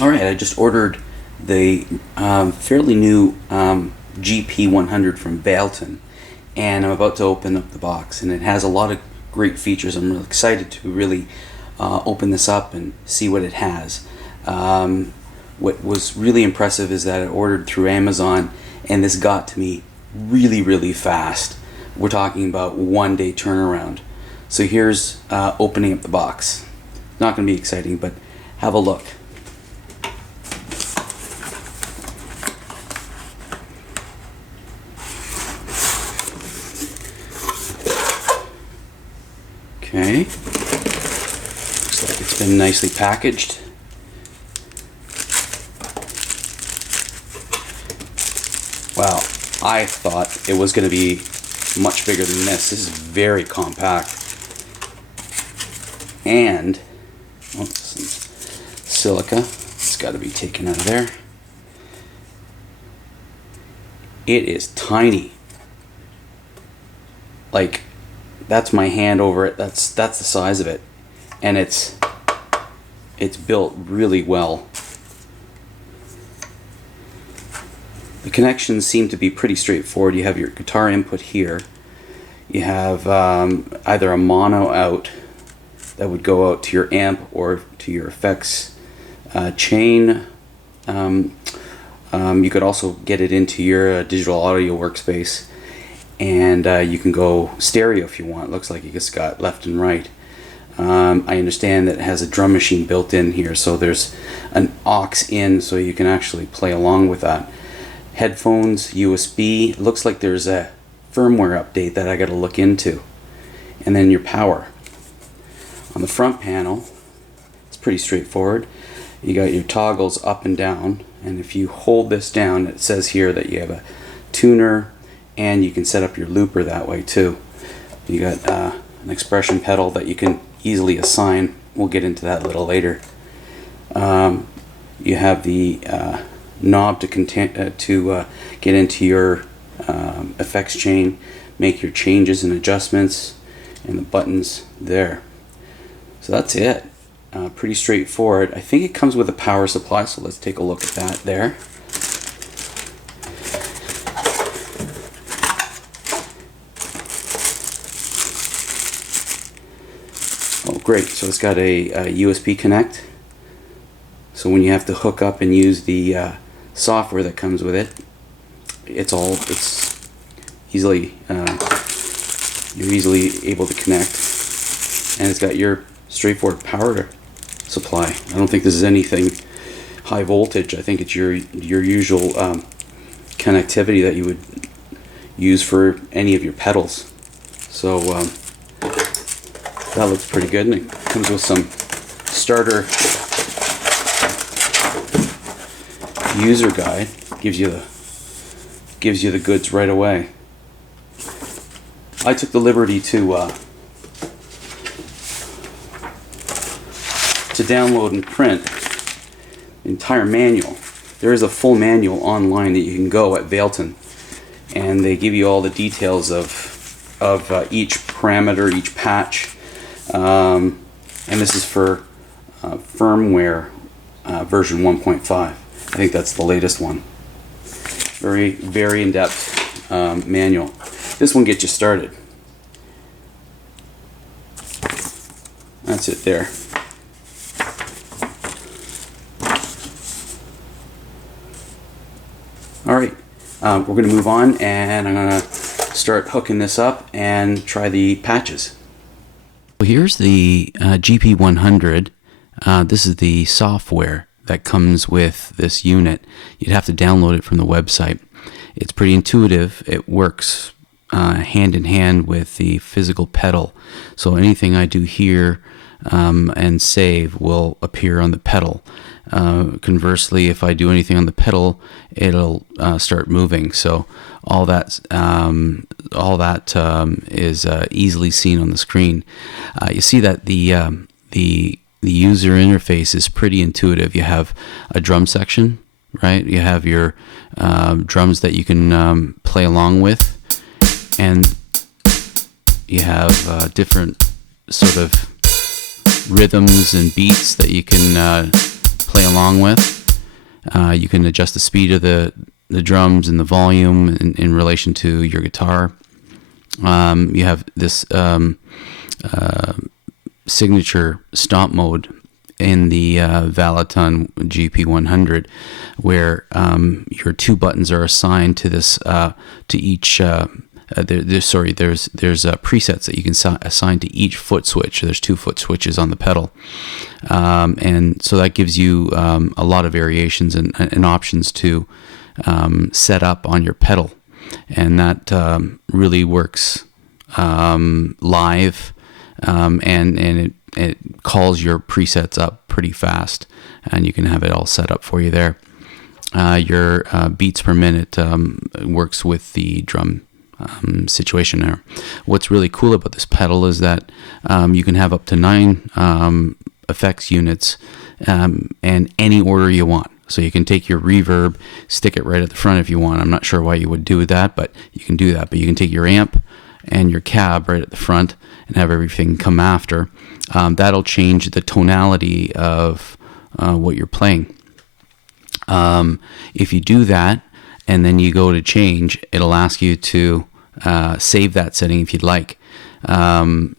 Alright, I just ordered the fairly new GP-100 from Valeton, and I'm about to open up the box, and it has a lot of great features. I'm really excited to really open this up and see what it has. What was really impressive is that I ordered through Amazon, and this got to me really fast. We're talking about 1 day turnaround. So here's opening up the box. Not going to be exciting, but have a look. Okay, looks like it's been nicely packaged. Wow, I thought it was going to be much bigger than this. This is very compact. And some silica, it's got to be taken out of there. It is tiny. Like, that's my hand over it. That's the size of it, and it's built really well. The connections seem to be pretty straightforward. You have your guitar input here. You have either a mono out that would go out to your amp or to your effects chain. You could also get it into your digital audio workspace. And you can go stereo if you want. It looks like you just got left and right. I understand that it has a drum machine built in here, so there's an aux in, so you can actually play along with that. Headphones, USB. It looks like there's a firmware update that I got to look into. And then your power. On the front panel, it's pretty straightforward. You got your toggles up and down, and if you hold this down, it says here that you have a tuner, and you can set up your looper that way too. You got an expression pedal that you can easily assign. We'll get into that a little later. You have the knob to get into your effects chain, make your changes and adjustments, and the buttons there. So that's it. Pretty straightforward. I think it comes with a power supply, so let's take a look at that there. Oh, great. So it's got a USB connect. So when you have to hook up and use the software that comes with it, it's easily you're easily able to connect, and it's got your straightforward power supply. I don't think this is anything high voltage. I think it's your usual connectivity that you would use for any of your pedals. So that looks pretty good, and it comes with some starter user guide. Gives you the goods right away. I took the liberty to download and print the entire manual. There is a full manual online that you can go at Valeton, and they give you all the details of each parameter, each patch, and this is for firmware version 1.5. I think that's the latest one. Very in-depth manual. This one gets you started. That's it there. Alright, we're going to move on, and I'm going to start hooking this up and try the patches. Well, here's the GP-100. This is the software that comes with this unit. You'd have to download it from the website. It's pretty intuitive. It works hand in hand with the physical pedal. So anything I do here and save will appear on the pedal. Conversely, if I do anything on the pedal, it'll start moving. So all that is easily seen on the screen. You see that the user interface is pretty intuitive. You have a drum section, right? You have your drums that you can play along with, and you have different sort of rhythms and beats that you can play along with. You can adjust the speed of the drums and the volume in relation to your guitar. You have this signature stomp mode in the Valeton GP-100, where your 2 buttons are assigned to this to each. There's presets that you can assign to each foot switch. There's 2 foot switches on the pedal, and so that gives you a lot of variations and options to set up on your pedal, and that really works live, and it calls your presets up pretty fast, and you can have it all set up for you there. Your beats per minute works with the drum situation there. What's really cool about this pedal is that you can have up to 9 effects units and any order you want. So you can take your reverb, stick it right at the front if you want. I'm not sure why you would do that, but you can do that. But you can take your amp and your cab right at the front and have everything come after. That'll change the tonality of what you're playing. If you do that and then you go to change, it'll ask you to save that setting if you'd like. And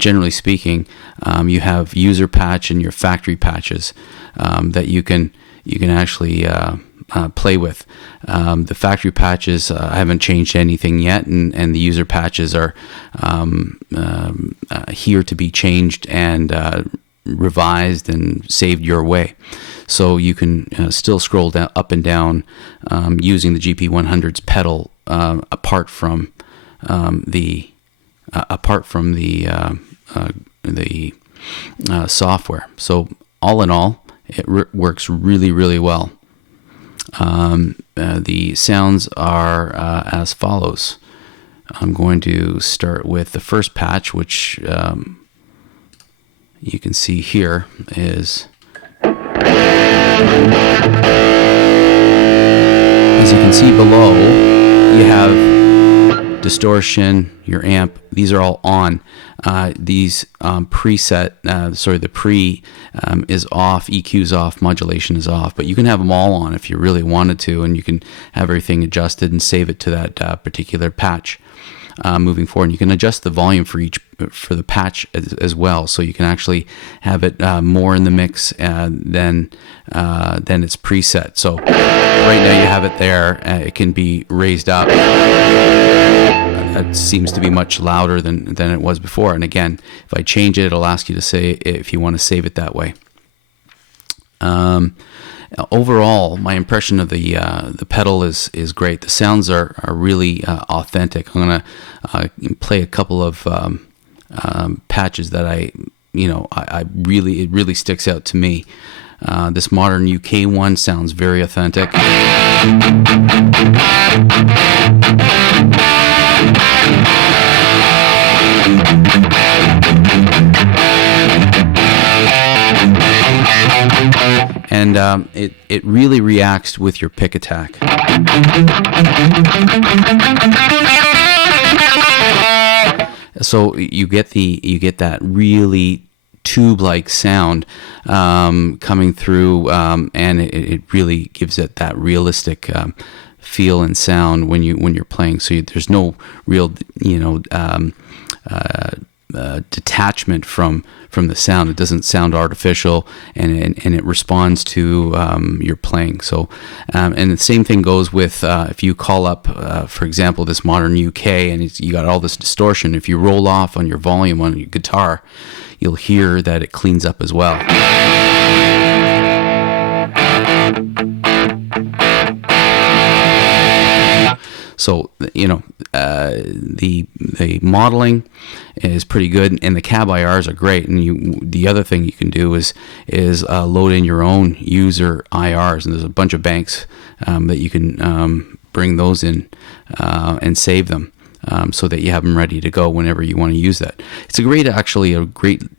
generally speaking, you have user patch and your factory patches that you can actually play with. The factory patches, I haven't changed anything yet, and the user patches are here to be changed and revised and saved your way. So you can still scroll down, up and down using the GP-100's pedal apart from the software. So all in all, it works really, really well. The sounds are as follows. I'm going to start with the first patch, which you can see here is, as you can see below, you have distortion, your amp. These are all on. These preset, the pre is off, EQ's off, modulation is off, but you can have them all on if you really wanted to, and you can have everything adjusted and save it to that particular patch. Moving forward, you can adjust the volume for the patch as well, so you can actually have it more in the mix than its preset. So right now you have it there. It can be raised up. It seems to be much louder than it was before. And again, if I change it, it'll ask you to say if you want to save it that way. Overall, my impression of the pedal is great. The sounds are really authentic. I'm gonna play a couple of patches that it really sticks out to me. This modern UK one sounds very authentic. And it really reacts with your pick attack. So you get that really tube-like sound coming through, and it really gives it that realistic feel and sound when you're playing. So there's no real detachment from the sound. It doesn't sound artificial, and it responds to your playing. So and the same thing goes with if you call up for example this modern UK and you got all this distortion. If you roll off on your volume on your guitar, you'll hear that it cleans up as well. So the modeling is pretty good, and the cab IRs are great. And the other thing you can do is load in your own user IRs, and there's a bunch of banks that you can bring those in and save them. So that you have them ready to go whenever you want to use that. It's a great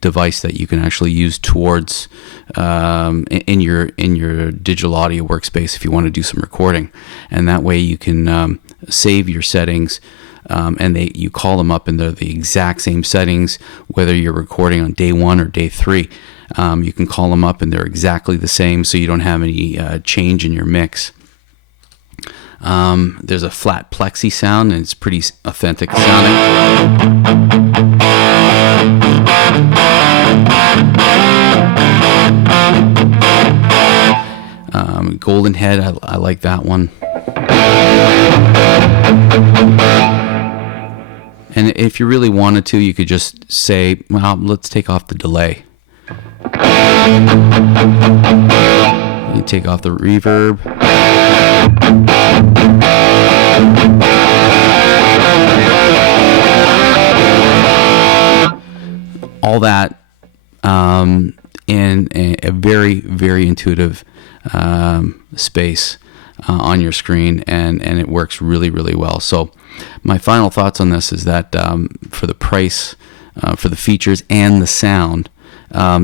device that you can actually use towards in your digital audio workspace if you want to do some recording, and that way you can save your settings, and you call them up and they're the exact same settings whether you're recording on day 1 or day 3. You can call them up and they're exactly the same, so you don't have any change in your mix. There's a flat plexi sound, and it's pretty authentic sounding. Golden Head, I like that one. And if you really wanted to, you could just say, well, let's take off the delay. You take off the reverb. All that in a very, very intuitive space on your screen, and it works really, really well. So my final thoughts on this is that for the price, for the features and the sound,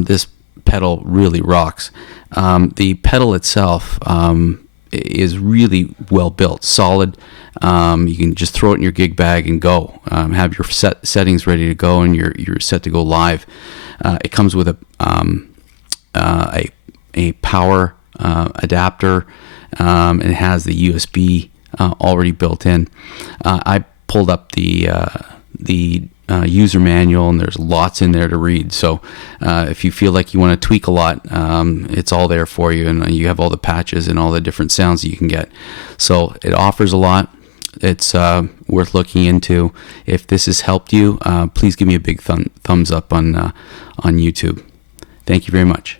this pedal really rocks. The pedal itself is really well built, solid. You can just throw it in your gig bag and go. Have your settings ready to go, and you're set to go live. It comes with a power adapter. It has the USB already built in. I pulled up the user manual, and there's lots in there to read. So if you feel like you want to tweak a lot, it's all there for you, and you have all the patches and all the different sounds that you can get. So it offers a lot. It's worth looking into. If this has helped you, please give me a big thumbs up on YouTube. Thank you very much.